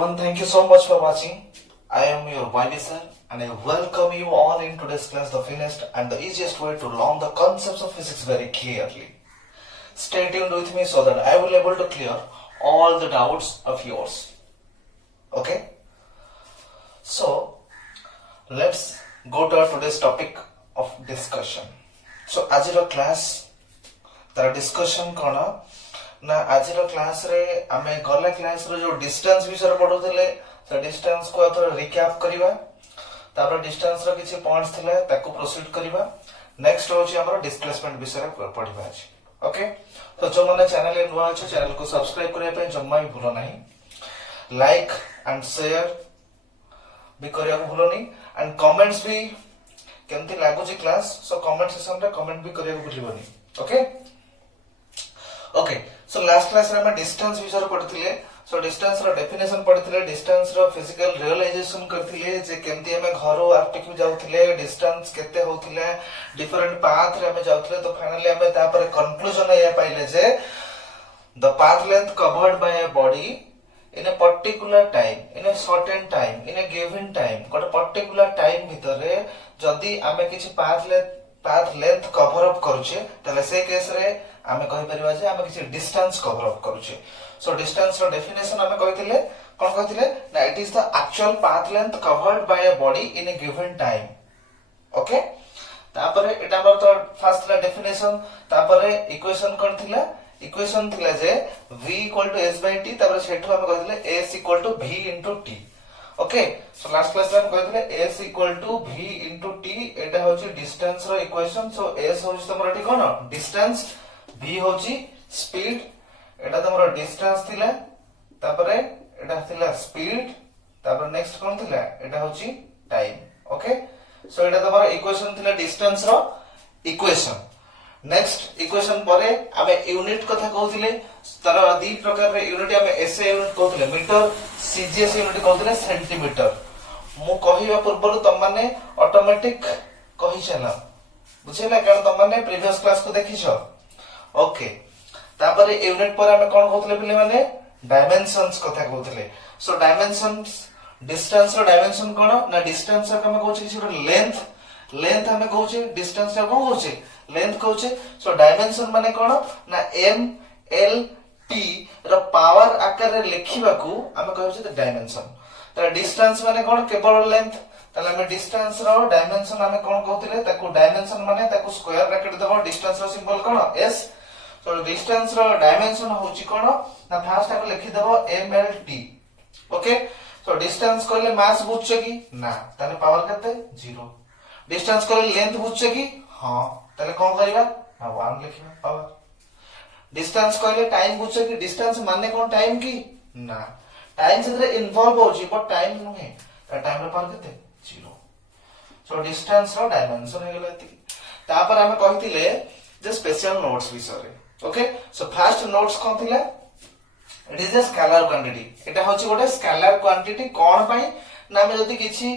everyone, thank you so much for watching. I am your YB sir and I welcome you all in today's class, the finest and the easiest way to learn the concepts of physics very clearly. Stay tuned with me so that I will be able to clear all the doubts of yours. Okay? So, let's go to our today's topic of discussion. So, ajiro class तार discussion कौन ना आज class रे आमे गला class रे जो distance विषय पढुथिले से डिस्टेंस को थोड़ा रिकैप करिवा तापर डिस्टेंस रो किछि पॉइंट्स थिले ताको प्रोसीड करिवा नेक्स्ट होची हमर डिस्प्लेसमेंट विषय पढिबा अछि ओके तो जो माने चैनल ए नुवा अछि चैनल को सब्सक्राइब करिया पे जम्मा भी भूलो नाही लाइक एंड शेयर भी करिया भूलो नहीं एंड कमेंट्स भी केमती लागु छी क्लास सो कमेंट सेक्शन रे कमेंट भी करिया भूलिबोनी okay okay so last class रे हम डिस्टेंस विषय पढिथिले सो डिस्टेंस रो डेफिनेशन पढिथिले डिस्टेंस रो फिजिकल रियलाइजेशन करथिले जे केमती हम घर आर्टिक में जाउथिले डिस्टेंस केते होथिले डिफरेंट पाथ रे हम जाउथिले तो फाइनली हम ता पर कंक्लूजन ये पाइले जे the path length covered by a body in a particular time in a certain time in a given time कोट पर्टिकुलर टाइम भितरे जदी आमे किछि पाथ लेंथ कवर अप करूचे तले से केस रे आमे कहि परिबा जे आमे किछि डिस्टेंस कवर अप करूचे सो डिस्टेंस रो डेफिनेशन आमे कहिथिले कोन कहिथिले ना it is the actual path length covered by a body in A given time okay तापरे एटा हमर तो फर्स्ट ला डेफिनेशन तापरे इक्वेशन कोन थिला इक्वेशन थिला जे v = s / t तापर सेठो हम कहिथिले s = v * t okay so last class रे हम कहिथिले s = v * t एटा होची डिस्टेंस रो इक्वेशन सो s होची तमरा ठीक कोन डिस्टेंस v होची स्पीड एटा तमरा डिस्टेंस थिला तापर एटा थिला स्पीड तापर नेक्स्ट कोन थिला एटा होची टाइम ओके सो एटा तमरा इक्वेशन थिला डिस्टेंस रो इक्वेशन नेक्स्ट इक्वेशन परे आमे यूनिट कथा कहउथिले तार दी प्रकार रे यूनिट आमे एसए यूनिट कहउथिले मीटर सीजीएस यूनिट कहउथिले सेंटीमीटर मु कहिबा पूर्व तुम माने ऑटोमेटिक कहि छला बुझेला कारण तुम माने प्रीवियस क्लास को देखिछो ओके तापर यूनिट पर आमे कोन कहउथिले पिले माने डायमेंशंस कथा कहउथिले सो डायमेंशंस डिस्टेंस रो डायमेंशन कोन ना डिस्टेंस का हम कहउछि कि लेंथ हमें कहउछि डिस्टेंस का कोन कहउछि लेंथ कहउछि सो डायमेंशन माने कोन ना m l t रो पावर आकार रे लिखिबा को हमें कहउछि द डायमेंशन त डिस्टेंस माने कोन केवल लेंथ तले हमें डिस्टेंस रो डायमेंशन हमें कोन कहउथिले ताको डायमेंशन माने ताको स्क्वायर ब्रैकेट देबो डिस्टेंस रो सिंबल कोन s सो डिस्टेंस रो डायमेंशन होछि कोन ना फर्स्ट ताको लिखि देबो m l t okay so distance कहले मास बुझछे कि ना तने पावर कते 0 डिस्टेंस कहले लेंथ बुझछे कि हां तले कोन करिबा ना 1 लिखिबा पावर डिस्टेंस कहले टाइम बुझछे कि डिस्टेंस माने कोन टाइम की ना टाइम से इन्वॉल्व होछि बट टाइम नहे त टाइम रे पावर कते 0 सो डिस्टेंस रो डायमेंशन हे गेलति तापर हम कहितिले जे स्पेशल नोट्स विषय ओके सो फर्स्ट नोट्स कोन थिला it is a scalar quantity एटा होछि गोटे स्केलर क्वांटिटी कोन पई ना हम जदी किछि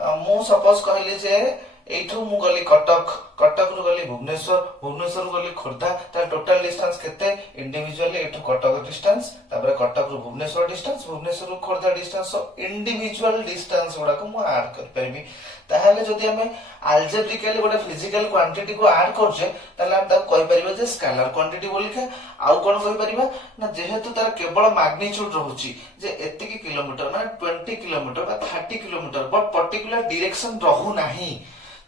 मु सपोज कहले जे एठू मु गली कटक रु गली भुवनेश्वर गली खोर्धा ता टोटल डिस्टेंस केते इंडिविजुअली एठू कटक डिस्टेंस तापर कटक रु भुवनेश्वर रु Khordha distance so individual distance गुडा को मु ऐड कर परबी ताहाले जदी हमें अल्जेब्रिकली गोटे फिजिकल क्वांटिटी को ऐड करछे ताले हम ता कहि परिबो जे स्केलर क्वांटिटी बोली के आउ कोन कहि परिबा ना जेहेतु तार केवल मैग्नीट्यूड रहउची जे एति की किलोमीटर माने 20 किलोमीटर बा 30 किलोमीटर बट पर्टिकुलर डायरेक्शन रहू नाही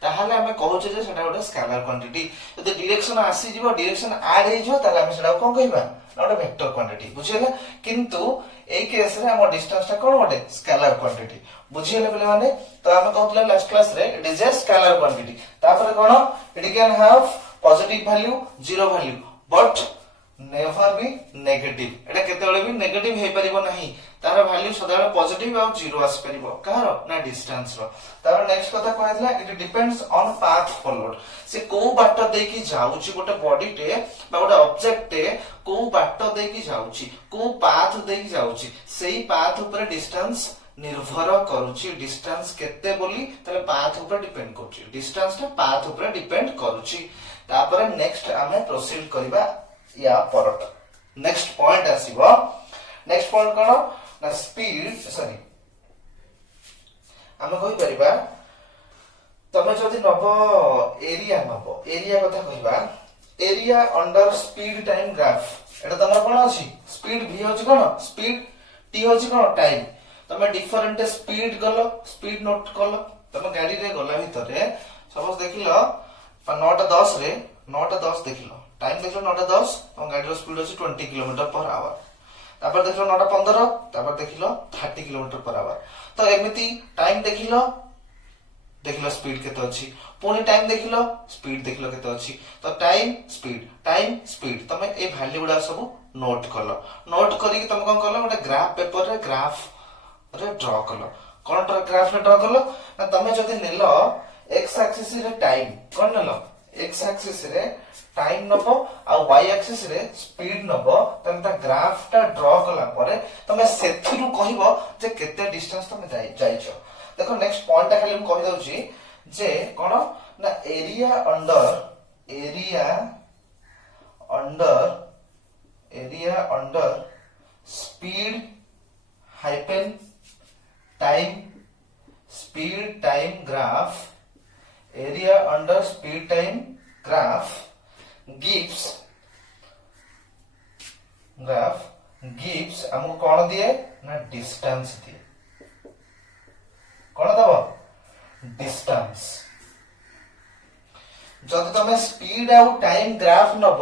ताहाले हमें कहउछे जे सेटा गोटे स्केलर क्वांटिटी जदी डायरेक्शन आसी जीवो डायरेक्शन ऐड हे जीवो ताले हम सेटा कोन कहिबा नॉट अ वेक्टर क्वांटिटी बुझियला किंतु ए केस रे हम डिस्टेंस ता कोन गोटे स्केलर क्वांटिटी बुझियले बेले माने तो हम कहउतले लास्ट क्लास रे it is a scalar quantity तापर कोन it can have positive value zero value but never be negative एटा केतेबेले भी नेगेटिव हे परिबो नाही तार वैल्यू सदाले पॉजिटिव आ जीरो आस परिबो कहारो ना डिस्टेंस रो तार नेक्स्ट कथा कहैतला it depends on path followed से को बाट देकी जाउची गोटे बॉडी टे बा गोटे ऑब्जेक्ट टे को बाट देकी जाउची को पाथ देकी जाउची सेही पाथ ऊपर डिस्टेंस निर्भर करूची डिस्टेंस केते बोली तले पाथ ऊपर डिपेंड करूची डिस्टेंस टा पाथ ऊपर डिपेंड करूची तापर नेक्स्ट हमें प्रोसीड करबा या परट नेक्स्ट पॉइंट आसीबो नेक्स्ट पॉइंट कोन ना स्पीड सॉरी आम कहि परिबा तमे जदि नब एरिया कथा कहबा area under speed time graph एटा तमरा कोन अछि स्पीड v होछि कोन स्पीड t होछि कोन टाइम तमे डिफरेंट स्पीड गलो स्पीड नोट कलो तमे गाड़ी रे गला भितरे सपोज देखिलो 9:10 रे 9:10 देखिलो टाइम देखिलो 9:10 तम गाड़ी रो स्पीड अछि 20 किलोमीटर पर आवर तापर देखिलो 9:15 तापर देखिलो 30 किलोमीटर पर आवर तो एमिति टाइम देखिलो स्पीड केते अछि पुनी टाइम देखिलो स्पीड देखिलो केते अछि तो टाइम स्पीड तमे ए वैल्यू गुडा सब नोट कलो नोट करी तमे कोन कलो गोटे ग्राफ पेपर रे ड्रा कलो कोन ग्राफ रे ड्रा कलो ना तमे जदि नेलो x एक्सिस रे टाइम कोन नेलो x एक्सिस रे टाइम नबो आ y एक्सिस रे स्पीड नबो तमे ता ग्राफ ता ड्रा कला परे तमे सेथिरु कहिबो जे केते डिस्टेंस तमे जाइछो देखो नेक्स्ट पॉइंट खाली हम कहि दउची जे कोन ना area under speed hyphen time graph area under speed time graph gives हमको कौन दिए ना डिस्टेंस दिए कौन दब डिस्टेंस जदि तुम स्पीड आउ टाइम ग्राफ नब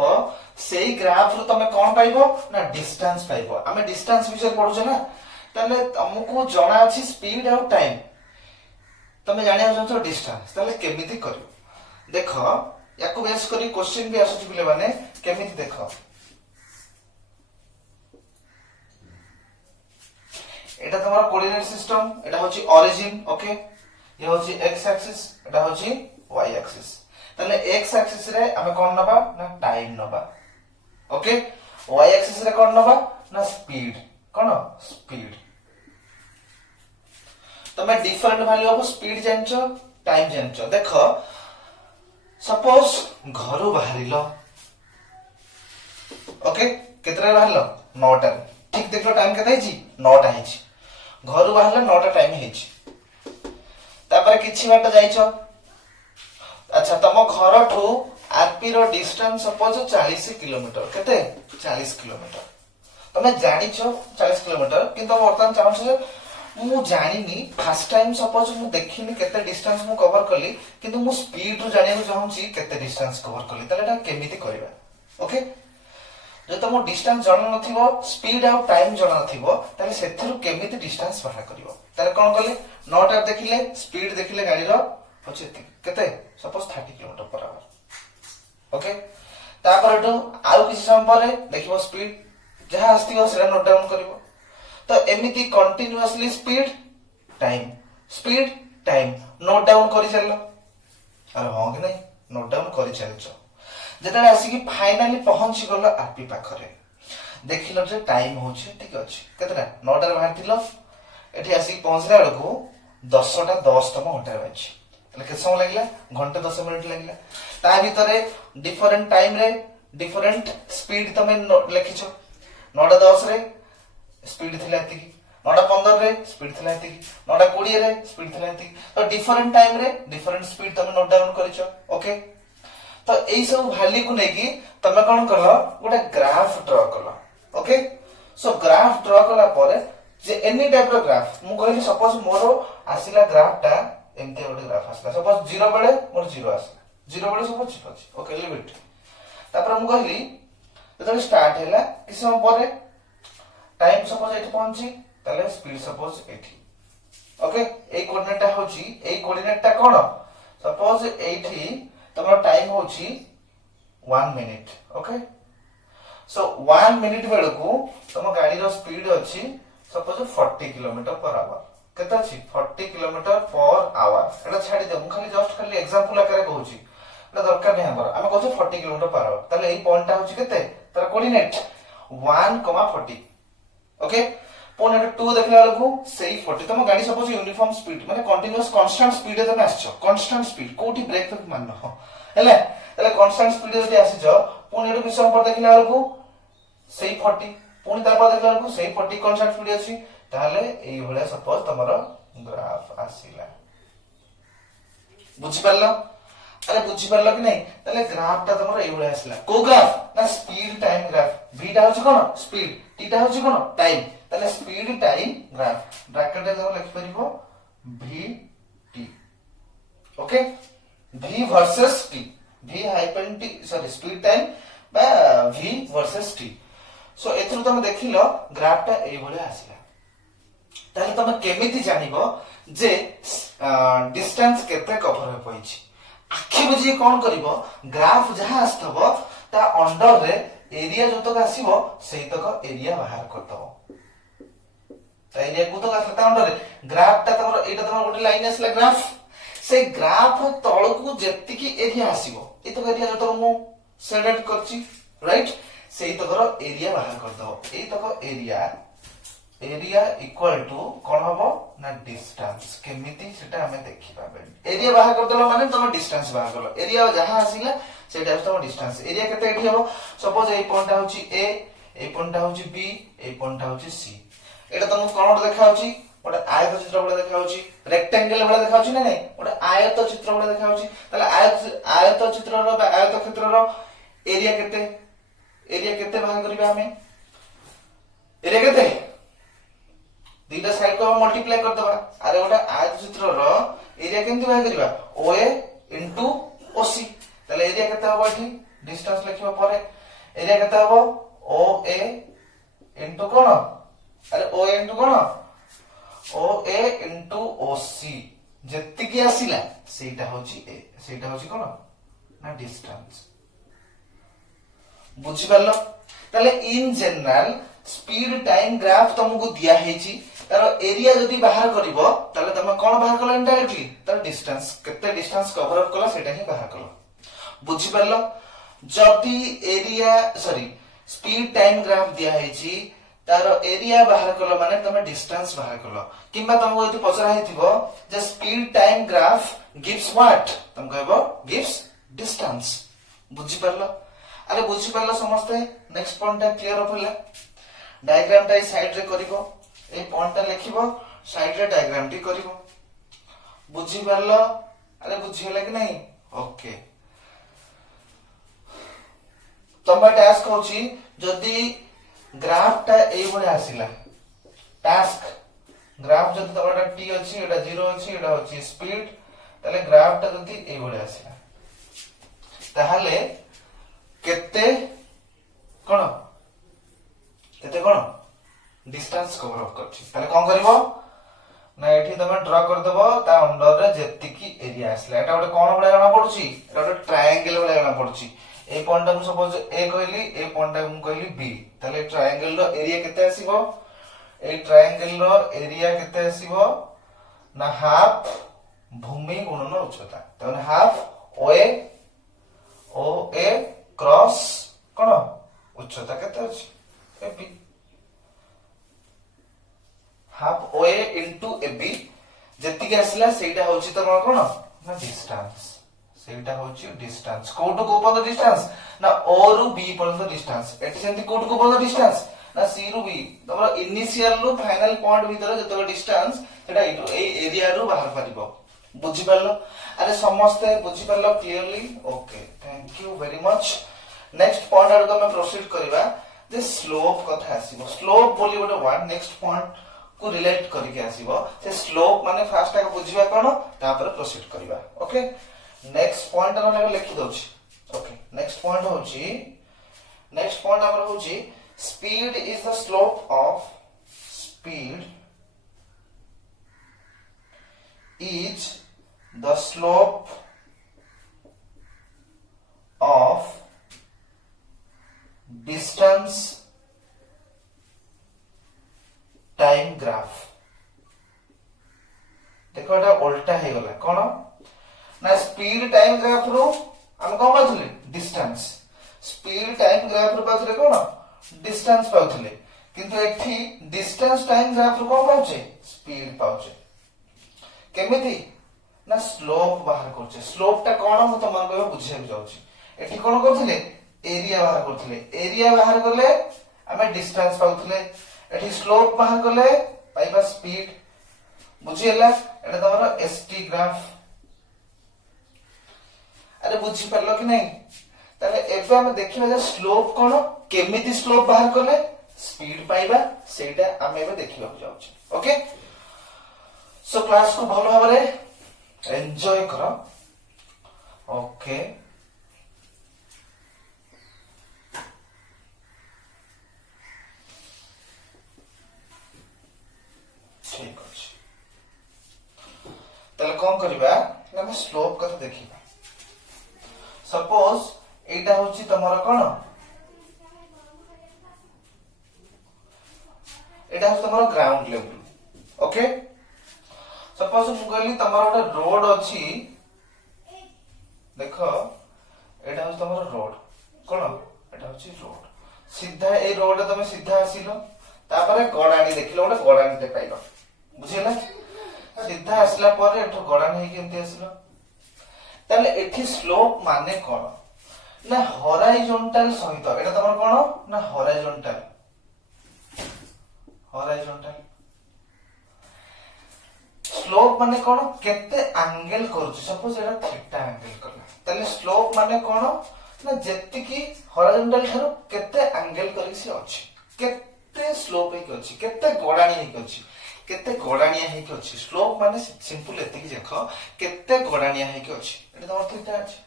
से ग्राफ रो तुम कौन पाइबो ना डिस्टेंस पाइबो आमे डिस्टेंस विषय पढुछे ना तले तुमको जणा अछि स्पीड आउ टाइम तुम जानिया चाहछो डिस्टेंस तले केमिति करियो देखो याको बेस करी क्वेश्चन भी आसुची पिले माने केमिति देखो एटा तुम्हारा कोऑर्डिनेट सिस्टम एटा होची ओरिजिन ओके ये होची x एक्सिस एटा होची y एक्सिस तले x एक्सिस रे हमें कोन नबा ना टाइम नबा ओके y एक्सिस रे कोन नबा ना स्पीड कोन स्पीड तमे डिफरेंट वैल्यू ऑफ स्पीड जानछो टाइम जानछो देखो सपोज घरु बाहरिलो ओके केतरा बाहरलो 9टा ठीक देखलो टाइम केते हिची 9टा हिची घरु बाहरले 9टा टाइम हिची तापर किछि बाट जाइछो अच्छा तम घर ठू आरपी रो डिस्टेंस सपोज 40 किलोमीटर केते 40 किलोमीटर तमे जानिछो 40 किलोमीटर किंतु वर्तमान चाहछ जे मु जानिनी फर्स्ट टाइम सपोज मु देखिनी केते डिस्टेंस मु कवर कली किंतु मु स्पीड रो जानिया चाहूची केते डिस्टेंस कवर कली तले एटा केमिति करबा ओके जे तुम डिस्टेंस जणा नथिबो स्पीड आ टाइम जणा नथिबो ताले सेथिरु केमिति डिस्टेंस बाहर करिवो ताले कोन कले 9टा देखिले स्पीड देखिले गाड़ी रो होचे केते suppose 30 kilometre per hour okay तापर एटू आउ किछ समय परे देखिबो स्पीड जहा आस्तिबो सेरा नोट डाउन करिवो तो एमिति continuously speed time note down करि चललो अरे हो कि नहीं नोट डाउन करि चलछो जेता आसी कि फाइनली पहुंची गलो आरपी पाखरे देखिलो जे टाइम होचे ठीक अछि केतरा 9टा बाहर थिलो एठी आसी पहुंचला बेलको 10:10 तम घंटा बाजी तले के समय लागला घंटे 10 मिनिट लागला ता भीतरे डिफरेंट टाइम रे डिफरेंट स्पीड तमे लिखिछो 9:10 रे स्पीड थिला एति 9:15 रे स्पीड थिला एति 9:20 रे स्पीड थिला एति तो डिफरेंट टाइम रे डिफरेंट स्पीड तमे नोट डाउन करिछो ओके तो एई सब वैल्यू को नेकी तमे कोन करलो गोटे ग्राफ ड्रा करलो ओके सो ग्राफ ड्रा करला परे जे एनी टाइप रो ग्राफ मु कहली सपोज मोरो आसिला ग्राफ टा एमते गोटे ग्राफ आसला सपोज 0 बेले मोर 0 आसला 0 बेले सपोज 0 अछि ओके लिमिट तापर मु कहली जतले स्टार्ट हैला किछ समय परे टाइम सपोज एठी पहुंची तले स्पीड सपोज एठी ओके ए कोऑर्डिनेट टा होची ए कोऑर्डिनेट टा कोन सपोज एठी तमरा टाइम होची 1 मिनिट ओके सो 1 मिनिट बेलको तम गाड़ी रो स्पीड अछि सपोज 40 किलोमीटर पर आवर केते अछि 40 किलोमीटर पर आवर एटा छाडी दे मु खाली जस्ट खाली एग्जांपल आकारे कहूची एटा दरकार नै हमर हम कहू 40 किलोमीटर पर आवर तले एई पॉइंट टा होची केते तार कोऑर्डिनेट 1,40 ओके पॉइंट 2 देखला बेलको सेई 40 तम गाड़ी सपोज यूनिफॉर्म स्पीड माने कंटीन्यूअस कांस्टेंट स्पीड तमे आछो कांस्टेंट स्पीड कोठी ब्रेक तक माननो हेले तले कांस्टेंट स्पीड जति आसीजो पुनी एटु विषय पर देखला बेलको सेई 40 पुनी तापर देखला बेलको सेई 40 कांस्टेंट स्पीड अछि ताहले एई भले सपोज तमरो ग्राफ आसीला बुझी परलो अरे बुझी परलो कि नहीं ताहले ग्राफ ता तमरो एई भले आसीला को ग्राफ ना स्पीड टाइम ग्राफ v टा होची कोन स्पीड t टा होची कोन टाइम ताहले स्पीड टाइम ग्राफ ब्रैकेट रे हम लिख परिबो v t okay v versus t v hyphen t sorry speed time बा v वर्सेस t सो एथरु तुम देखिलो ग्राफ टा एई भले आसीला ताले तुम केमिति जानिबो जे डिस्टेंस केते कवर हो पइछि आखि बुझी कोन करिवो ग्राफ जहां आस्तबो ता अंडर रे एरिया जो तक आसीबो सेही तक एरिया बाहर करतबो ता एरिया को तक आसला ता अंडर रे ग्राफ ता तमरो एटा तमरो गोटे लाइन आसला ग्राफ से ग्राफ तळकु जेतिकी एरिया आसीबो ए तक एरिया जो तक मु सेलेक्ट करछि राइट सेही तक एरिया बाहर करदो ए तक एरिया इक्वल टू कोन हबो ना डिस्टेंस केमिति सेटा हमें देखि पाबे एरिया बाहर करदलो माने तुम डिस्टेंस बाहर करलो एरिया जहां आसीला सेटा तुम डिस्टेंस एरिया केते एठी हबो सपोज ए पॉइंट होची ए ए पॉइंट होची बी ए पॉइंट होची सी एटा तुम कोन देखा होची ओटा आयत चित्र बडा देखा होची रेक्टेंगल बडा देखा होची ना नहीं ओटा आयत चित्र बडा देखा होची ताले आयत चित्र रो आयत क्षेत्र रो एरिया केते बाहर करबा हमें एरिया केते दीटा साइड को हम मल्टीप्लाई कर दबा अरे ओटा आयत चित्र रो एरिया केंति बाहर करबा OA इनटू OC ताले एरिया केते हबो एठी डिस्टेंस लिखिबो परे एरिया केते हबो OA इनटू कोन अरे OA इनटू कोन OA इनटू OC जत्ति की आसीला सेटा होची ए सेटा होची कोन ना डिस्टेंस बुझी परलो ताले in general speed time graph तुमको दिया हेची तार एरिया जदी बाहर करिवो ताले तमे कोन बाहर करलो इनडायरेक्टली तार डिस्टेंस केते डिस्टेंस कवर अप कला सेटा ही बाहर करलो बुझी परलो जदी area sorry speed time graph दिया हेची तार एरिया बाहर करलो माने तमे डिस्टेंस बाहर करलो किंबा तुमको यदि पचरा हेतिबो जे speed time graph gives what तुम कहबो गिव्स डिस्टेंस बुझी परलो अरे बुझी परलो समझते नेक्स्ट पॉइंट क्लियर होइला डायग्राम टा साइड रे करिवो ए पॉइंट टा लिखिबो साइड रे डायग्राम टी करिवो बुझी परलो अरे बुझी होला कि नहीं ओके तमे टास्क होची जदी ग्राफ टा ए भले आसीला टास्क ग्राफ जदी तमरा टी अछि एटा 0 अछि एटा अछि स्पीड ताले ग्राफ टा जदी ए भले आसीला ताहाले केते कोन केते कोन डिस्टेंस कवर अप करछि ताले कोन करबो ना एठी तमे ड्रा कर देबो ता अंडर रे जेति की एरिया आसला एटा गोटे कोन बळे जाना पडुछि एटा गोटे ट्रायंगल बळे जाना पडुछि ए पॉइंट को सपोज ए कहली ए पॉइंट को कहली बी ताले ट्रायंगल रो एरिया केते आसीबो ए ट्रायंगल रो एरिया केते आसीबो ना हाफ भूमि गुणन उच्चता तने हाफ OA क्रॉस कोन उच्चता केते अछि AB half OA into AB जेति के आसला सेटा होची त कोन ना डिस्टेंस सेटा होची डिस्टेंस कोटो को पद डिस्टेंस ना O रु B पर्यंत डिस्टेंस एटी सेंति कोटो को पद डिस्टेंस ना C रु B तमरा इनिशियल रु फाइनल पॉइंट भीतर जतो डिस्टेंस सेटा ए एरिया रु बाहर परिबो बुझी परलो अरे समस्त बुझी परलो clearly okay thank you very much next point आरो तो मैं प्रोसीड करबा जे स्लोप कथा आसीबो स्लोप बोली गोटे वर्ड नेक्स्ट पॉइंट को रिलेट करके आसीबो से स्लोप माने फास्ट टाके बुझिबा कोन तापर प्रोसीड करबा ओके नेक्स्ट पॉइंट हम लिखि दोछि ओके नेक्स्ट पॉइंट हमर होछि speed is the slope of speed is the slope of distance time graph देखो एटा उल्टा हे गला कोन ना स्पीड टाइम ग्राफ रो हम कोन पाथले डिस्टेंस स्पीड टाइम ग्राफ रो पाथले कोन डिस्टेंस पाथले किंतु एठी डिस्टेंस टाइम ग्राफ रो कोन पाउचे स्पीड पाउचे केमिति ना स्लोप बाहर करछे स्लोप ता कोन हम तमन को बुझे जाउची एठी कोन करथिले एरिया बाहर करथिले एरिया बाहर करले हमें डिस्टेंस पाउथिले एठी स्लोप बाहर करले पाइबा स्पीड बुझीला एटा तमरो एसटी ग्राफ अरे बुझी परलो कि नहीं ताले एबे हम देखिबा जे स्लोप कोन केमिति स्लोप बाहर करले स्पीड पाइबा सेटा हम एबे देखिबा जाउछ ओके सो क्लास को भलो भाबरे एन्जॉय करो ओके ठीक अछि ताले कोन करबा हम स्लोप कथा देखिबा सपोज एटा होची तमरो कोन एटा होची तमरो ग्राउंड लेवल ओके सपोज मु कहली तमरो एक रोड अछि देखो एटा होची तमरो रोड कोन एटा होची रोड सीधा ए रोड तमे सीधा आसिलो तापरे गडाणी देखिलो ओटा गडाणी ते पाइलो बुझिला सीधा आसला पर एठो गडाणी हे केमति आसिलो ताले एठी स्लोप माने कोन ना हॉराइजॉन्टल सहित एटा तमर कोन ना हॉराइजॉन्टल स्लोप माने कोन केते एंगल करूची सपोज एटा थीटा एंगल करला ताले स्लोप माने कोन ना जेति की हॉराइजॉन्टल थारो केते एंगल करी से अछि केते स्लोप हे अछि केते गडाणी हे अछि केते गडाणिया हे अछि स्लोप माने सिंपल एति की देखो केते गडाणिया हे अछि एटा तमर थीटा अछि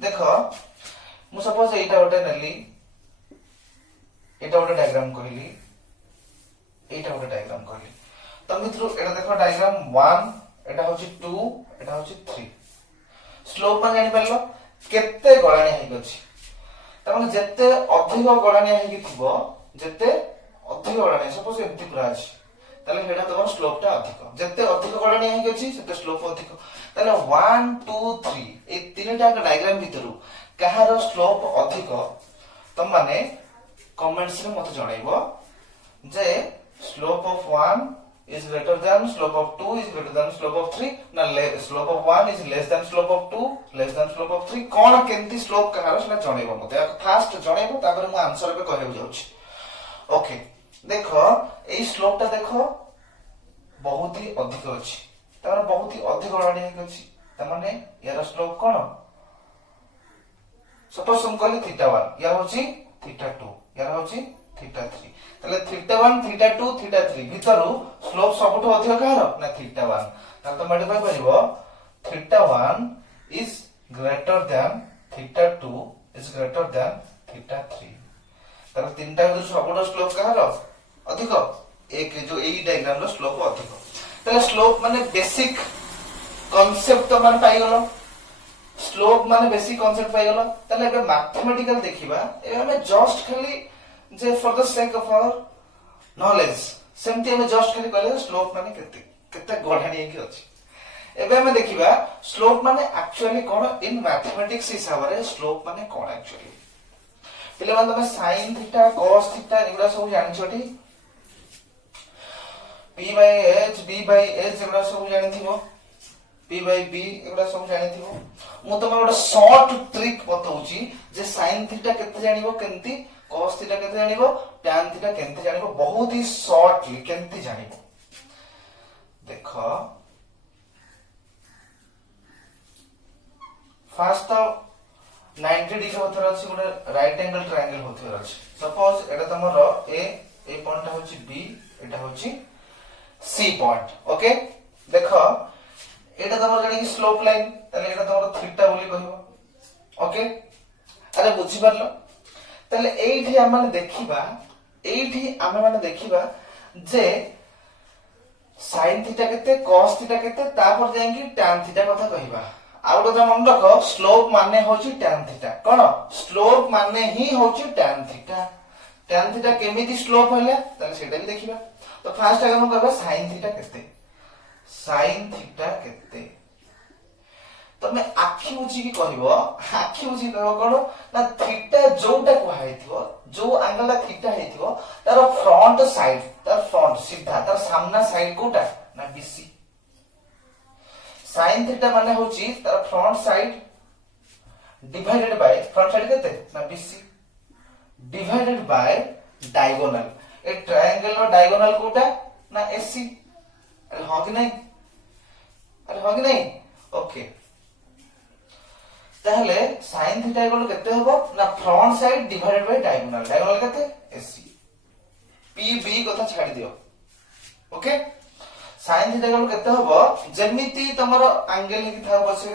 देखो मु सपोज एटा ओटे नली एटा ओटे डायग्राम कहली एटा ओटे डायग्राम कहली त मित्रो एटा देखो डायग्राम 1 एटा होची 2 एटा होची 3 स्लोप माने जानि परलो केते गडाणिया हे अछि त माने जत्ते अधिक गडाणिया हे थिबो जत्ते अधिक गडाणिया सपोज एति पूरा अछि ताले हेडा तमर स्लोप टा अधिक जत्ते अधिक गडाणिया हे अछि सेते स्लोप अधिक ताले 1 2 3 ए तीनटा डायग्राम भितरु कहारो स्लोप अधिक तम माने कमेंट्स रे मते जणाइबो जे slope of 1 is greater than slope of 2 is greater than slope of 3 ना slope of 1 is less than slope of 2 less than slope of 3 कोन केंती स्लोप कहारो सेना जणाइबो मते फास्ट जणाइबो तापर मु आंसर पे कहबो जाउछि ओके देखो ए स्लोप टा देखो बहुत ही अधिक अछि तार बहुत ही अधिक गडाणी हे अछि त माने यार स्लोप कोन सपोज हम कहली थीटा 1 यार होची थीटा 2 यार होची थीटा 3 तले थीटा 1 थीटा 2 थीटा 3 भितरु स्लोप सबटो अधिक कहारो ना थीटा 1 त तो मडे पाइ परिबो theta 1 is greater than theta 2 is greater than theta 3 तर तीनटा भितरु सबटो स्लोप कहारो अधिक एक जो एई डायग्राम रो स्लोप अधिक तले स्लोप माने बेसिक कांसेप्ट तो माने पाइ गेलो स्लोप माने बेसिक कांसेप्ट पाइ गेलो तले बे मैथमेटिकल देखिबा ए हमें जस्ट खाली जे for the sake of our knowledge सेमति हमें जस्ट खाली कहले स्लोप माने केते केते गढाणी के अछि एबे हमें देखिबा स्लोप माने एक्चुअली कोन इन मैथमेटिक्स हिसाब रे स्लोप माने कोन एक्चुअली पिले माने तमे sin थीटा cos थीटा एगुडा सब जानि छथि p by h b by h एगुडा सब जानि थिबो p by b एगुडा सब जानि थिबो मु तमे गोटा शॉर्ट ट्रिक बताउची जे sin थीटा केते जानिबो केंती cos थीटा केते जानिबो tan थीटा केंते जानिबो बहुत ही शॉर्टली केंती जानिबो देखो फर्स्ट तो 90 डिग्री होतर अछि गोटे राइट एंगल ट्रायंगल होतर अछि सपोज एटा तमरो ए पॉइंट होछि बी एटा होछि सी पॉइंट ओके देखो एटा तमरो जानि कि स्लोप लाइन तले एटा तमरो थीटा बोली कहिबो ओके अरे बुझी परलो तले एठी हम माने देखिबा एठी हम माने देखिबा जे sin थीटा केते cos थीटा केते तापर जायंगी tan थीटा कथा कहिबा आउ तो मन रखो स्लोप माने होची tan थीटा कोन स्लोप माने ही होची tan थीटा केमिति स्लोप हले तले सेटा भी देखिबा तो फर्स्ट अगर हम करबा sin थीटा केते तो मैं आखि बुझी की कहबो आखि बुझी कहबो कोन ना थीटा जोटा को हाइथिबो जो एंगल ला थीटा हेथिबो तार फ्रंट साइड तार फ्रंट सीधा तार सामना साइड कोटा ना बीसी sin थीटा माने होची तार front side divided by front side केते ना बीसी डिवाइडेड बाय डायगोनल ए ट्रायंगल रो डायगोनल कोटा ना एसी? अरे हाँ कि नहीं? अरे हाँ कि नहीं? ओके ताहले sin थीटा इक्वल केते हबो ना front side divided by diagonal. Diagonal केते? एसी। पी बी कथा छाडी दियो। ओके sin थीटा इक्वल केते हबो जेमिति तमरो एंगल कि था बसे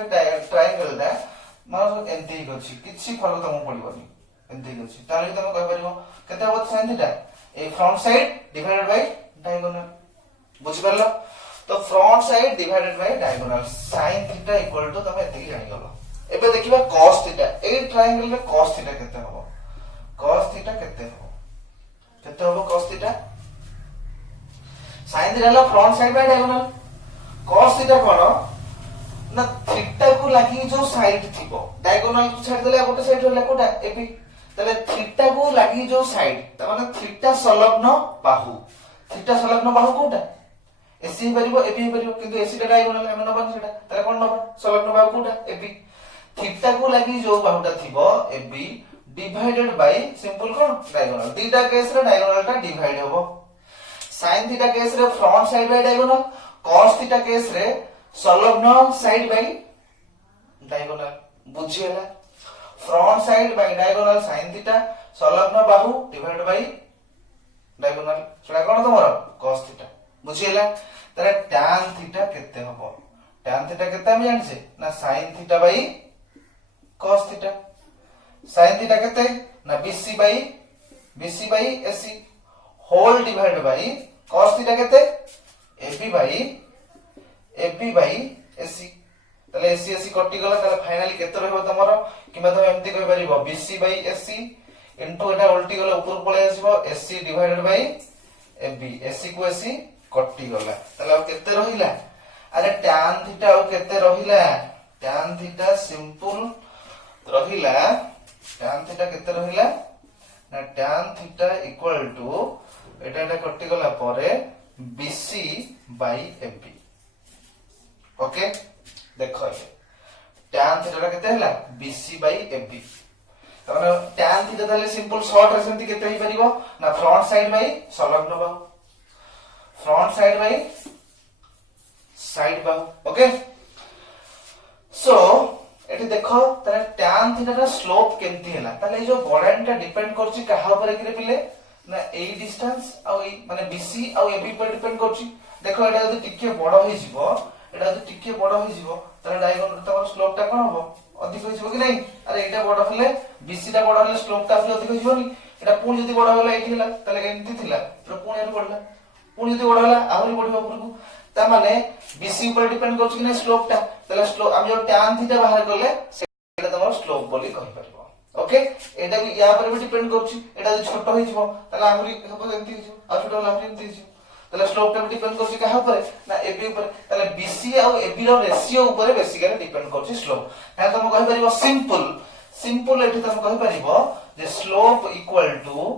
ट्रायंगल दा मार एंती ही अछि किछि फरक तम पड़िबनी एंती ही अछि ताले तम कह परिबो केते हबो sin थीटा ए front side divided by diagonal. बुझि परलो? तो front side divided by diagonal sin theta equal to तम एती जानि गलो। एबे देखिबा cos थीटा ए ट्रायंगल में cos थीटा केते हबो? cos थीटा केते हबो cos थीटा? sin थीटा ला front side by diagonal. cos theta कोन ना थीटा को लागि जो साइड थिबो डायगोनल को छाड़ देले गोटे साइड रहला कोटा एबी तले थीटा को लागि जो साइड त माने थीटा संलग्न बाहु। थीटा संलग्न बाहु कोटा एसी ही परिबो एबी ही परिबो किंतु एसी टा डायगोनल हम नबन सेटा तले कोन नबा संलग्न बाहु कोटा एबी। थीटा को लागि जो बाहुटा थिबो एबी डिवाइडेड बाय सिंपल कोन डायगोनल। दीटा केस रे डायगोनल टा डिवाइड होबो। sin थीटा केस रे front side by diagonal, cos theta case रे संलग्न साइड बाय डायगोनल। बुझियला? Front side by diagonal sin theta संलग्न बाहु डिवाइड बाय डायगोनल सेटा कोन तमरो cos थीटा। बुझियला? तरे tan थीटा केते हबो? tan थीटा केते हम जानि छे ना sin theta by cos theta. sin theta केते ना bc by ac whole divide by cos theta केते ab बाय ac। तले ac ac कटि गला तले फाइनली केते रहबो तमरो किबा तमे एम्ति कहि परिबो bc बाय ac इनटू एटा उल्टी गला ऊपर पळे आसीबो ac divided by ab। ac को ac कटि गला तले अब केते रहिला? अरे tan थीटा अब केते रहिला? tan थीटा सिंपल रहिला tan थीटा केते रहिला ना tan थीटा इक्वल टू एटा कटि गला परे bc बाय ab। ओके देखो ये tan थीटा केते हला bc बाय ab। तने tan थीटा ताले सिंपल शॉर्ट रे सेंति केते ही परिबो ना फ्रंट साइड बाय संलग्न बाहु। Front side by side Bahu. Okay so एठी देखो ताले tan थीटा का स्लोप केमती हला ताले जो बॉर्डर डिपेंड करछि कहा ऊपर कि पिले ना ए डिस्टेंस आ ए माने BC आ AB पर डिपेंड करछि। देखो एटा जदी टिके बड़ होई जिवो एटा जदी टिके बड़ होई जिवो ताले डायगोनल तमर स्लोप टा कोन होबो अधिक होई जिवो कि नहीं? अरे एटा बड़ हले BC टा बड़ हले स्लोप टा भी अधिक होई जिवो नी? एटा पुणी जदी बड़ होला एठी हला ताले एंती थिला तो पुणी एठी बढला पुणी जदी बड़ होला आहुरी बढिबो ऊपर को ता माने BC ऊपर डिपेंड करछि कि नहीं स्लोप टा ताले स्लोप हम जो tan थीटा बाहर करले सेटा तमर स्लोप बोली कहि परबो। ओके एटा भी या पर भी डिपेंड करछि एटा जो छोट होई जिवो ताले आहुरी हबो एंती हिजो आ छोट होला आहुरी एंती हिजो ताले स्लोप टा भी डिपेंड करछि कहा ऊपर ना AB ऊपर ताले BC और AB रो रेशियो ऊपर बेसिकली डिपेंड करछि स्लोप। या तुम कहि परिबो सिंपल एठी तुम कहि परिबो जे स्लोप इक्वल टू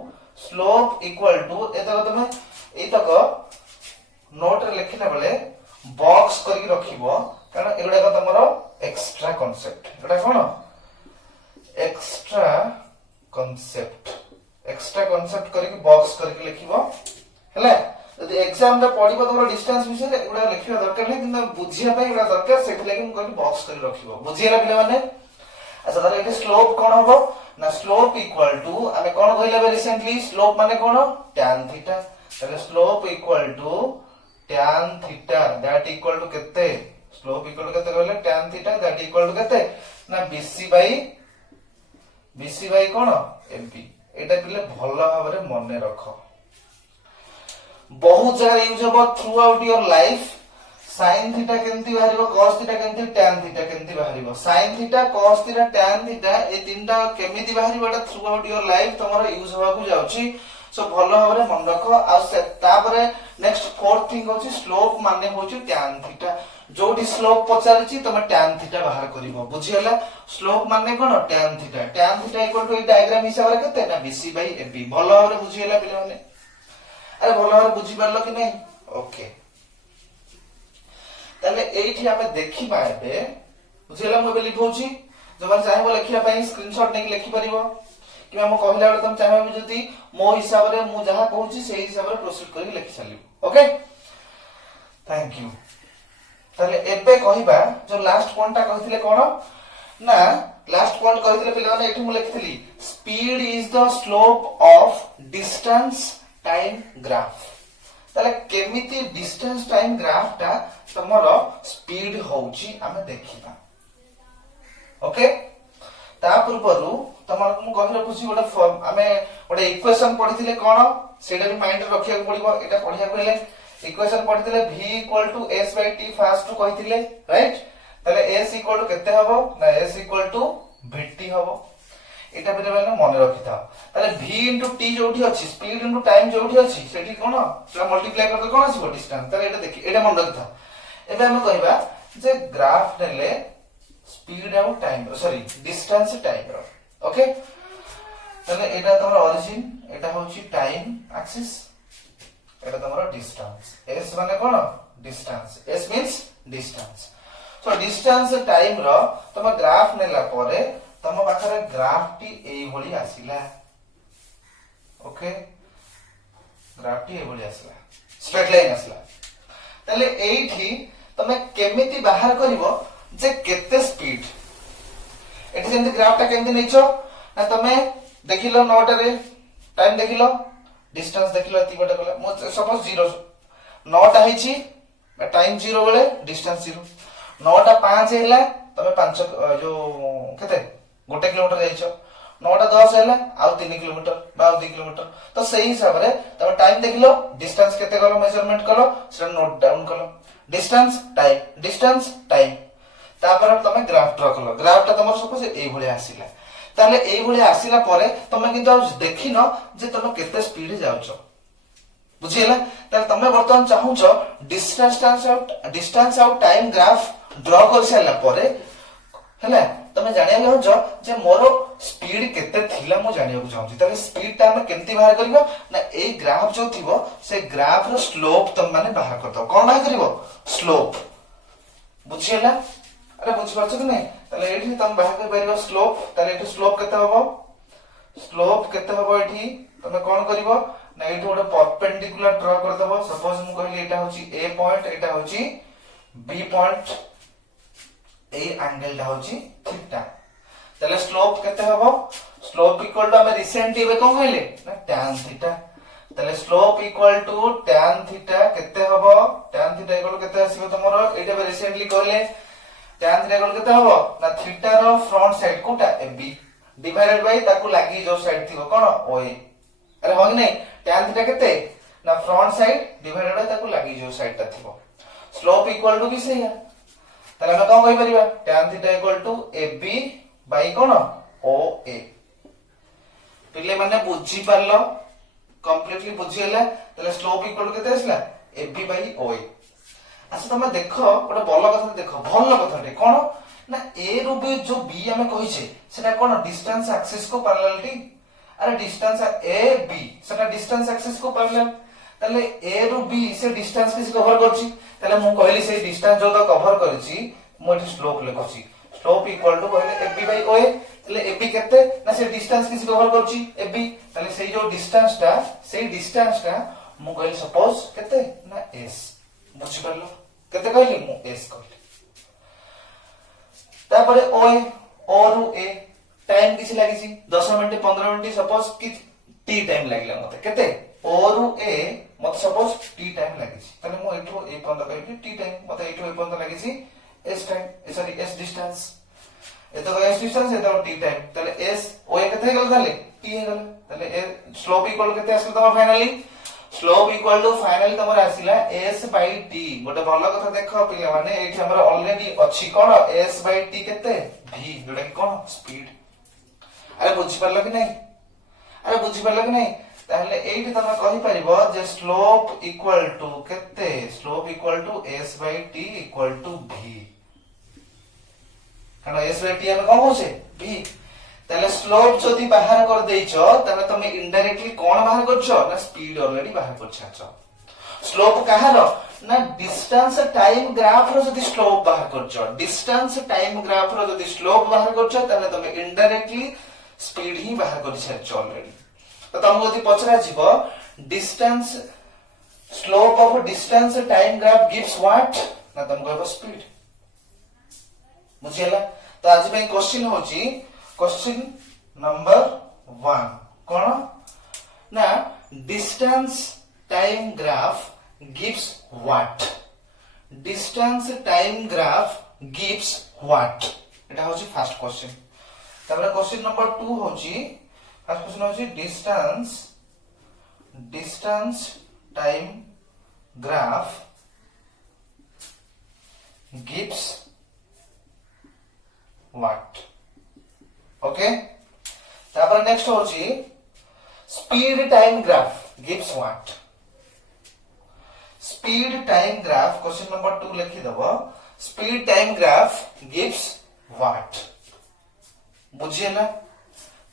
एतक तुम एतक नोट रे लिखिला बेले बॉक्स करी रखिबो कारण एगुडा तमरो एक्स्ट्रा कांसेप्ट एटा कोन एक्स्ट्रा कांसेप्ट करके बॉक्स करके लिखिबो हैला। यदि एग्जाम रे पढिबो तमरो डिस्टेंस विषय रे एगुडा लिखिबा दरकार नै किंतु बुझिया पय एगुडा दरकार सेठी लागि हम कहली बॉक्स करी रखिबो। बुझियला पिले माने? अच्छा ताले एटे स्लोप कोन होबो ना स्लोप इक्वल टू आमे कोन कहले बे रिसेंटली स्लोप माने कोन tan थीटा। ताले slope equal to tan theta that equal to केते? स्लोप इक्वल टू केते कहले tan theta that equal to केते ना BC बाय कोन AB। एटा पिले भलो भाबरे मने रखो बहुत जगह यूज होबो throughout your life. sin theta केमती बाहरिबो cos थीटा केमती tan थीटा केमती बाहरिबो sin theta cos theta tan theta ए तीनटा केमिति बाहरिबो एटा थ्रू आउट योर लाइफ तमरो यूज होबा को जाउची। सो भलो भाबरे मन रखो आ तापरे नेक्स्ट फोर्थ थिंग होची स्लोप माने होची tan थीटा। जोटी स्लोप पचारिची तमे tan थीटा बाहर करिवो। बुझियला? स्लोप माने कोन tan थीटा इक्वल टू ए डायग्राम हिसाब रे केते ना BC बाय AB। भलो भाबरे बुझियला पिले माने? अरे भलो भाबरे बुझि परलो कि नहीं? ओके ताले एठी हमें देखि पाबे। बुझियला? मो बे लिखौची जब चाहेबो लिखिया पई स्क्रीनशॉट नेकी लिखि परिबो कि हम कहला बेले तुम चाहेबो जदी मो हिसाब रे मु जहा कहूची सेही हिसाब रे प्रोसीड करी लिखि चलिबो। ओके थैंक यू ताले एबे कहिबा जो लास्ट पॉइंट ता कहिथिले कोन ना लास्ट पॉइंट कहिथिले पिला माने एठी मु लिखिथिली speed is the slope of distance time graph ताले केमिति डिस्टेंस टाइम ग्राफ ता तमरो स्पीड होउची हमें देखिबा ओके ता पूर्वरु तमर मु कहि रखुची गोटे फॉर्म हमें गोटे इक्वेशन पढिथिले कोन सेटा भी माइंड रखिया पड़िबो एटा पढिया कहले इक्वेशन पढिथिले v equal to s by t फास्ट टू कहिथिले राइट ताले s इक्वल टू केते हबो ना s इक्वल टू vt हबो एटा बेले बेले मन रखिता ताले v इनटू t जोठी अछि स्पीड इनटू टाइम जोठी अछि सेठी कोन सेटा मल्टीप्लाई करते कोन आसीबो डिस्टेंस ताले एटा देखि एटा मन रखिता एबे हम कहबा जे ग्राफ नेले स्पीड आउ टाइम सॉरी डिस्टेंस टाइम रो ओके ताले एटा तमर ओरिजिन एटा होची टाइम एक्सिस एटा तमर डिस्टेंस s माने कोन distance s means distance so distance time रो तम ग्राफ नेला परे तम पाखरे ग्राफ टी एई भली आसीला ओके ग्राफ टी एई भली आसीला स्ट्रेट लाइन आसीला ताले एठी तमे केमिति बाहर करिवो जे केते स्पीड एठी जेंति ग्राफ टा केमिति नेचो ना तमे देखिलो 9 टा रे टाइम देखिलो डिस्टेंस देखिलो एति बटे गला मो सपोज 0 9 टा हिची टाइम 0 बेले डिस्टेंस 0 9 टा 5 हैला तमे 5 जो केते 1 किलोमीटर जाइछो 9 टा 10 हैला आउ 3 किलोमीटर बा 2 किलोमीटर तो सही हिसाब रे तमे टाइम देखिलो डिस्टेंस केते गलो मेजरमेंट कलो सेटा नोट डाउन कलो डिस्टेंस टाइम तापर तमे ग्राफ ड्रा कलो ग्राफ टा तमर सपोज एई भली आसीला ताले एई भली आसीला परे तमे किंतु देखिनो जे तमे केते स्पीड जाउछो बुझियला ताले तमे वर्तमान चाहुछो distance out time graph draw कर साला परे हैला तमे जानिया चाहुछो जे मोरो स्पीड केते थिला मो जानिया को चाहुछि ताले स्पीड ता हम केमति बाहर करबो ना एई ग्राफ जो थिबो से ग्राफ रो स्लोप तम माने बाहर करतो कोन बाहर करबो स्लोप बुझियला अरे बुझ पाछो कि नहीं ताले एठी तम बाहर कर परबो स्लोप ताले एठी स्लोप केते हबो एठी तमे कोन करबो ना एठी गोटे परपेंडिकुलर ड्रा कर दबो सपोज मु कहली एटा होची a पॉइंट एटा होची b पॉइंट ए एंगल टा होची थीटा ताले स्लोप केते हबो स्लोप इक्वल टू हमें रिसेंटली बे कोन कहले ना tan थीटा ताले slope equal to tan theta केते हबो tan थीटा इक्वल केते आसीबो तमरो एटा बे रिसेंटली कहले tan थीटा इक्वल केते हबो ना थीटा रो फ्रंट साइड कोटा ab डिवाइडेड बाय ताकू लागि जो साइड थिबो कोन oa अरे हो नहीं tan थीटा केते ना फ्रंट साइड डिवाइडेड बाय ताकू लागि जो साइड ता थिबो स्लोप इक्वल टू की सही है ताले हम कोन कहि परिबा tan theta equal to ab by कोन oa पिले माने बुझी पारलो कंप्लीटली बुझियला ताले स्लोप इक्वल टू केते आसला ab बाय oa अच्छा तमे देखो गोटे बल कथा देखो भल कथाटे कोन ना ए रु बी जो बी हमें कहिछे सेटा कोन डिस्टेंस एक्सिस को पैरेललिटी अरे डिस्टेंस ए बी सेटा डिस्टेंस एक्सिस को पैरेलल ताले ए रु बी से डिस्टेंस किसी कवर करछि ताले मु कहली से डिस्टेंस जो तो कवर करछि मु एठी स्लोप लिखछि स्लोप इक्वल टू कहले ab बाय oa ताले ab केते ना से डिस्टेंस किसी कवर करछि ab ताले सेही जो डिस्टेंस टा मु कहली सपोज केते ना s बुझि परलो केते कहली मु s कहली तापरे o रु a टाइम किसी लागि छी 10 मिनिट 15 मिनिट सपोज कि t टाइम लागिला मते केते o रु a मते सपोज t टाइम लागि छी तने मु एठो ए पंद कहली t टाइम मते एठो ए पंद लागि छी s time sorry s distance एतो s डिस्टेंस एतो t टाइम तले s o a केते गेल ताले t हे गेल तले ए स्लोप इक्वल केते आसलो तम finally slope equal to finally तमर आसीला s बाय t गोटे भलो कथा देखो पिले माने एठी हमर ऑलरेडी अछि कोन s बाय t केते v जोडा कोन स्पीड अरे बुझि परलो कि नहीं ताहले एठी तमे कहि परिबो जे स्लोप इक्वल टू केते slope equal to s by t equal to v काना s बाय t हम कोन होछे v ताले स्लोप जदी बाहर कर देइछो तने तमे इनडायरेक्टली कोन बाहर करछो ना स्पीड ऑलरेडी बाहर करछाछो स्लोप कहारो ना डिस्टेंस टाइम ग्राफ रो जदी स्लोप बाहर करछो डिस्टेंस टाइम ग्राफ रो जदी स्लोप बाहर करछो तने तमे इनडायरेक्टली स्पीड ही बाहर करछाछो ऑलरेडी तो तमको जदी पचरा जीवो distance slope of distance time graph gives what ना तुम कहबो स्पीड बुझिला। तो आज में क्वेश्चन होची क्वेश्चन नंबर 1 कोन ना distance time graph gives what distance time graph gives what एटा होची फर्स्ट क्वेश्चन। तबरे क्वेश्चन नंबर 2 होची फर्स्ट क्वेश्चन होची distance time graph gives what okay. तापर नेक्स्ट होची speed time graph gives what speed time graph question number 2 लिखि दबो speed time graph gives what बुझिएला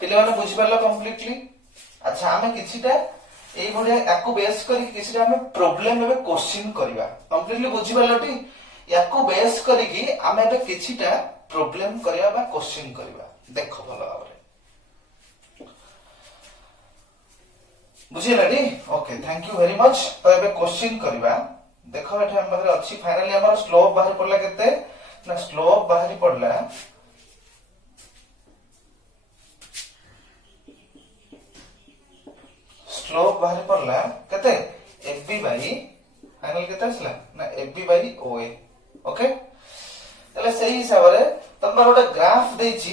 पिले माने बुझि परला कंप्लीटली। अच्छा हमें किछिटा एई भडिया याकू बेस करी किछिटा हमें प्रॉब्लम एबे क्वेश्चन करबा कंप्लीटली बुझि परलटी याकू बेस करी कि हमें एबे किछिटा प्रॉब्लम करबा बा क्वेश्चन करबा देखो भलो भाबरे बुझिएला नी okay thank you very much. तो एबे क्वेश्चन करबा देखो एठे हम बाहर अछि फाइनली हमर स्लोप बाहर पड़ला केते ना स्लोप बाहर पड़ला स्लोप बाहर पड़ला केते एबी बाई फाइनल केते आसला ना एबी बाई ओए ओके। तले सही हिसाब रे तमर गोटे ग्राफ देछि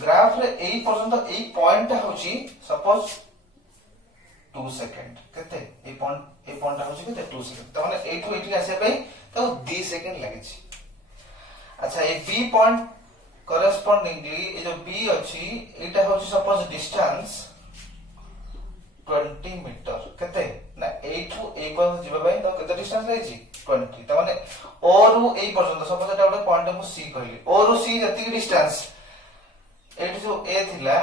ग्राफ रे एई पर्यंत एई पॉइंट होछि सपोज 2 सेकंड केते ए पॉइंट होछि केते 2 सेकंड त माने एठू एठी आसे पई तो 2 सेकंड लागिछि। अच्छा ए बी पॉइंट करेस्पोंडिंगली ए जो बी अछि एटा होछि सपोज डिस्टेंस 20 मीटर केते ना एठू ए पर जिबा पई तो केते डिस्टेंस लागिछि 20 त माने ओ रु ए पर्यंत सपोज एटा गोटे पॉइंट मु सी कहली ओ रु सी जति डिस्टेंस एठी जो ए थिला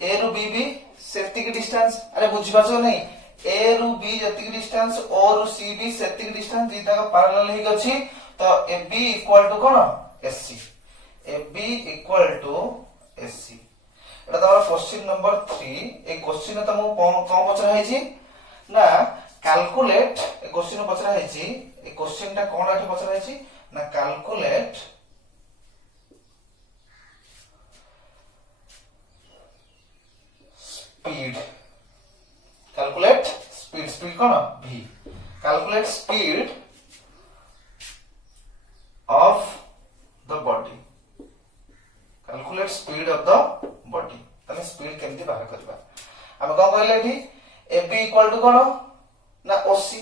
ए रु बी भी सेति की डिस्टेंस अरे बुझि पाछो नहीं ए रु बी जति डिस्टेंस ओ रु सी भी सेति डिस्टेंस दिटा का पैरेलल हे गछि तो ए बी इक्वल टू कोन SC A B equal to SC. एटा तमरा क्वेश्चन नंबर 3 ए क्वेश्चन त मु कोन पचरा हैछि ना कैलकुलेट ए क्वेश्चन पचरा हैछि ए क्वेश्चन ता कोन आठे पचरा हैछि ना calculate speed calculate speed speed cone v calculate speed of the body calculate speed of the body तने स्पीड केमति बाहर करबा हम कोन कहले एठी ab इक्वल टू कोन ना oc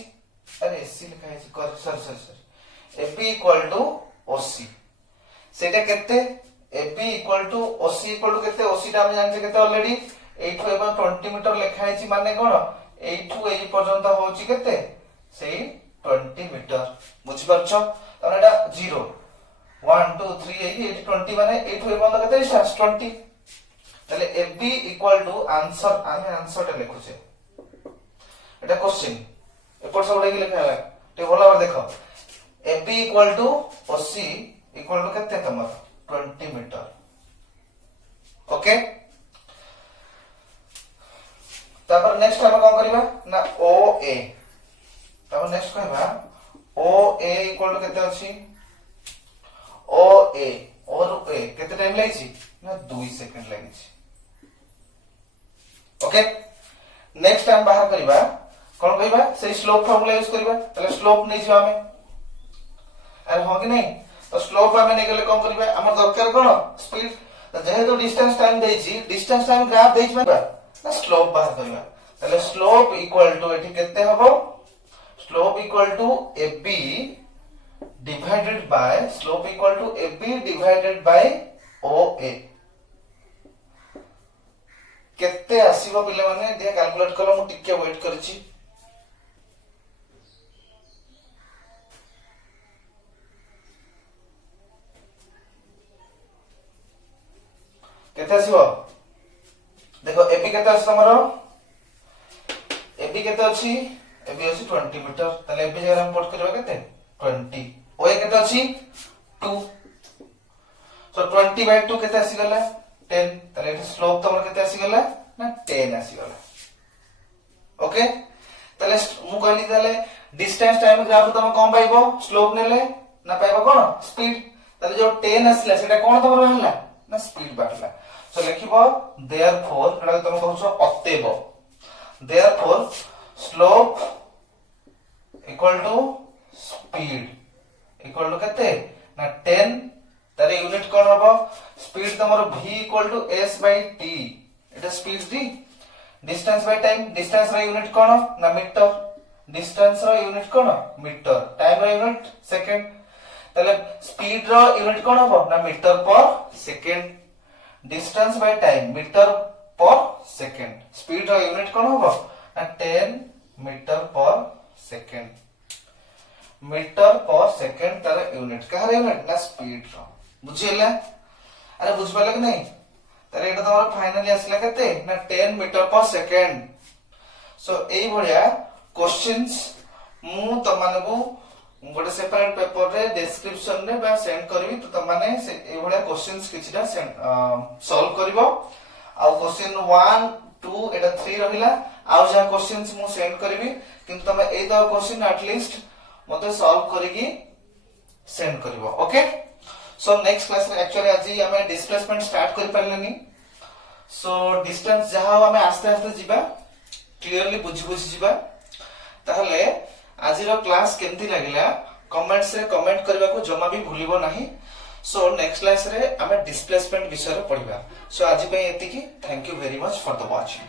अरे ac लिखा है कर sir ab equal to oc सेटा केते ab इक्वल टू oc इक्वल टू केते oc ता हम जानते केते ऑलरेडी एठू एबा 20 मीटर लिखा है माने कोन एठू एई पर्यंत होची केते सेही 20 मीटर बुझि परछो तने एटा 0 1 2 3 8 20 माने एठू ए बंद केते डिस्टेंस 20 तले ab इक्वल टू आंसर आमे आंसर टा लिखु छे एटा क्वेश्चन एपर सब लेके लिखा है ते बोला और देखो ab इक्वल टू oc इक्वल टू केते तमर 20 मीटर ओके। तापर नेक्स्ट हम कोन करबा ना oa तापर नेक्स्ट कहबा oa इक्वल टू केते अछि OA और A कितने टाइम लागिछि ना 2 सेकंड लागिछि ओके। नेक्स्ट टाइम बाहर करबा कोन कहबा से स्लोप फार्मूला यूज करबा तले स्लोप नै छिबा हमें अरे हो कि नहीं तो स्लोप हमें नै गेले कोन करबा हमर दरकार कोन स्पीड तो जेहे तो डिस्टेंस टाइम देछि डिस्टेंस टाइम ग्राफ देछि ना स्लोप बाहर करबा तले स्लोप इक्वल टू एठी केते हबो slope equal to AB divided by slope equal to AB divided by OA केते आसीबो पिले माने दे कैलकुलेट करो मु टिके वेट करछि केते आसीबो देखो AB केते आसी हमरो AB केते अछि AB अछि 20 मीटर तले AB जगह हम पुट करबा केते 20 ओए केते अछि 2 सो 20 बाय 2 केते आसी गला 10 तले एठी स्लोप तमर केते आसी गला ना 10 आसी गला ओके तले मु कहली तले डिस्टेंस टाइम ग्राफ तुम कौन पाइबो स्लोप नेले ना पाइबो कौन स्पीड ताले जो 10 आसला सेटा कौन तमर बाहरला ना स्पीड बाहरला सो लिखिबो देयरफॉर एटा तुम कहउछो अतएव therefore slope equal to speed equal to केते ना 10 तारे यूनिट कौन हबो स्पीड तमर v equal to s by t एटा स्पीड दी डिस्टेंस बाय टाइम डिस्टेंस रा यूनिट कौन ना मीटर डिस्टेंस रा यूनिट कौन मीटर टाइम रा यूनिट सेकंड ताले स्पीड रा यूनिट कौन हबो ना metre per second distance by time metre per second speed रा यूनिट कौन हबो ना 10 metre per second metre per second तार यूनिट कहार यूनिट ना स्पीड रा बुझियला अरे बुझ पाले कि नहीं तारे एटा तमर फाइनली आसला केते ना 10 मीटर पर सेकंड सो एई भलिया क्वेश्चंस मु तमानकू गोटे सेपरेट पेपर रे डिस्क्रिप्शन रे बा सेंड करबी तो तमाने से एई भलिया क्वेश्चंस किछिटा सॉल्व करबो आ क्वेश्चन 1 2 एटा 3 रहिला आ जा क्वेश्चंस मु सेंड करबी किंतु तमे एई द क्वेश्चन एटलीस्ट मते सॉल्व करिकि सेंड करबो ओके सो नेक्स्ट क्लास में एक्चुअली आज हमें डिस्प्लेसमेंट स्टार्ट कर परलेनी सो डिस्टेंस जहां हमें आस्ते आस्ते जीवा क्लियरली बुझी बुझी जीवा ताहले आज रो क्लास केमती लागिला कमेंट्स रे कमेंट करबा को जमा भी भूलिबो नाही सो नेक्स्ट क्लास रे हमें डिस्प्लेसमेंट विषय रे पढिबा सो आज पे एतिकी thank you very much for the watching